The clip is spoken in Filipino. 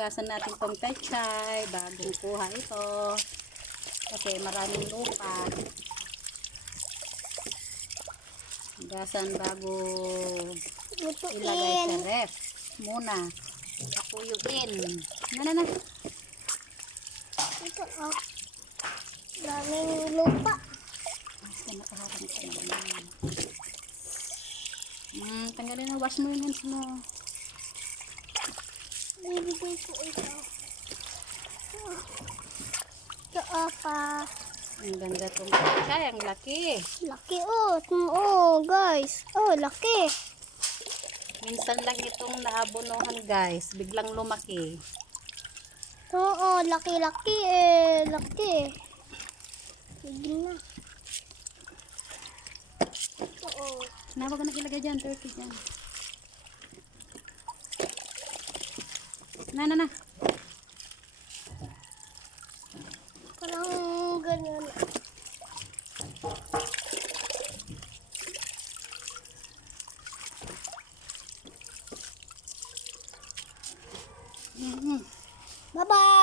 Hugasan natin tong pechay. Bagong kuha ito. Kasi maraming lupa. Hugasan bago ilagay sa ref. Muna. Papuyuin. Na. Ito daming lupa. Basta nakaharang ka naman. Tanggalin na. Wash mo yung hands mo. Bibigay ko ito. Ito pa. Ang ganda itong pechay. Ang laki. Laki oh guys. Oh, laki. Minsan lang itong naabonohan guys. Biglang lumaki. Oo, laki-laki laki. Bigla. Oo. Wag ko na ilagay dyan. 30 dyan. Na. Parang ganun. Bye-bye.